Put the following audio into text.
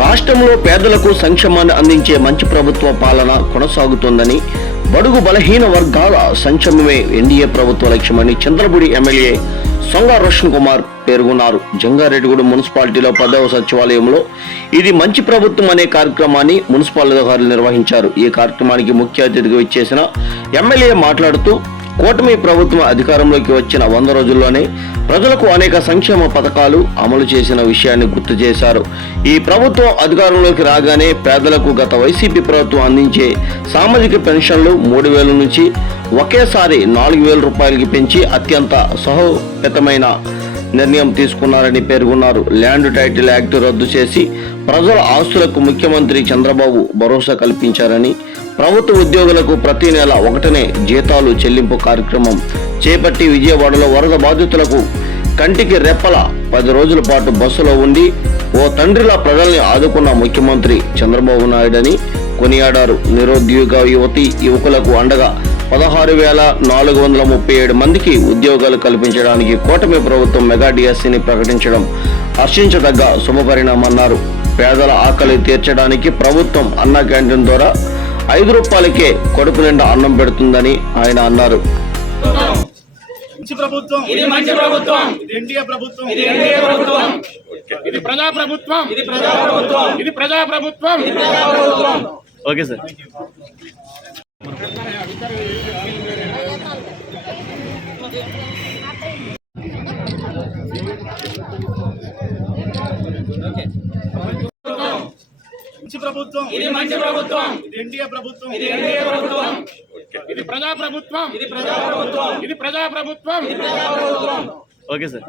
రాష్ట్రంలో పేదలకు సంక్షేమాన్ని అందించే మంచి ప్రభుత్వ పాలన కొనసాగుతోందని బడుగు బలహీన వర్గాల సంక్షేమమే ఎన్డీఏ ప్రభుత్వ లక్ష్యమని చంద్రపూడి ఎమ్మెల్యే సొంగ రోషన్ కుమార్ పేర్కొన్నారు. జంగారెడ్డిగూడెం మున్సిపాలిటీలో పదవ సచివాలయంలో ఇది మంచి ప్రభుత్వం అనే కార్యక్రమాన్ని మున్సిపల్ అధికారులు నిర్వహించారు. ఈ కార్యక్రమానికి ముఖ్య అతిథిగా ఇచ్చేసిన ఎమ్మెల్యే మాట్లాడుతూ కూటమి ప్రభుత్వం అధికారంలోకి వచ్చిన వంద రోజుల్లోనే ప్రజలకు అనేక సంక్షేమ పథకాలు అమలు చేసిన విషయాన్ని గుర్తు చేశారు. ఈ ప్రభుత్వం అధికారంలోకి రాగానే పేదలకు గత వైసీపీ ప్రభుత్వం అందించే సామాజిక పెన్షన్లు మూడు వేల నుంచి ఒకేసారి నాలుగు వేల రూపాయలకి పెంచి అత్యంత సహోపితమైన నిర్ణయం తీసుకున్నారని పేర్కొన్నారు. ల్యాండ్ టైటిల్ యాక్ట్ రద్దు చేసి ప్రజల ఆస్తులకు ముఖ్యమంత్రి చంద్రబాబు భరోసా కల్పించారని ప్రభుత్వ ఉద్యోగులకు ప్రతి నెల ఒకటనే జీతాలు చెల్లింపు కార్యక్రమం చేపట్టి విజయవాడలో వరద బాధితులకు కంటికి రెప్పల పది రోజుల పాటు బస్సులో ఉండి ఓ తండ్రిలా ప్రజల్ని ఆదుకున్న ముఖ్యమంత్రి చంద్రబాబు నాయుడని కొనియాడారు. నిరుద్యోగ యువతి యువకులకు అండగా పదహారు వేల నాలుగు వందల ముప్పై ఏడు మందికి ఉద్యోగాలు కల్పించడానికి కూటమి ప్రభుత్వం మెగా డిఎస్సిని ప్రకటించడం హర్షించదగ్గ శుభపరిణామన్నారు. పేదల ఆకలి తీర్చడానికి ప్రభుత్వం అన్న క్యాంటీన్ ద్వారా ఐదు రూపాయలకే కడుపు నిండా అన్నం పెడుతుందని ఆయన అన్నారు. మంచి ప్రభుత్వం. ఇది మంచి ప్రభుత్వం. ఇది ఎన్డీఏ ప్రభుత్వం. ఇది ఎన్డీఏ ప్రభుత్వం. ఇది ప్రజా ప్రభుత్వం. ఇది ప్రజా ప్రభుత్వం. ఇది ప్రజా ప్రభుత్వం. ఇది ప్రజా ప్రభుత్వం. Okay sir. మంచి ప్రభుత్వం. ఇది మంచి ప్రభుత్వం. ఇది ఎన్డీఏ ప్రభుత్వం. ఇది ఎన్డీఏ ప్రభుత్వం. ఇది ప్రజా ప్రభుత్వం. ఇది ప్రజా ప్రభుత్వం. ఇది ప్రజా ప్రభుత్వం. ఇది ప్రజా ప్రభుత్వం. Okay sir.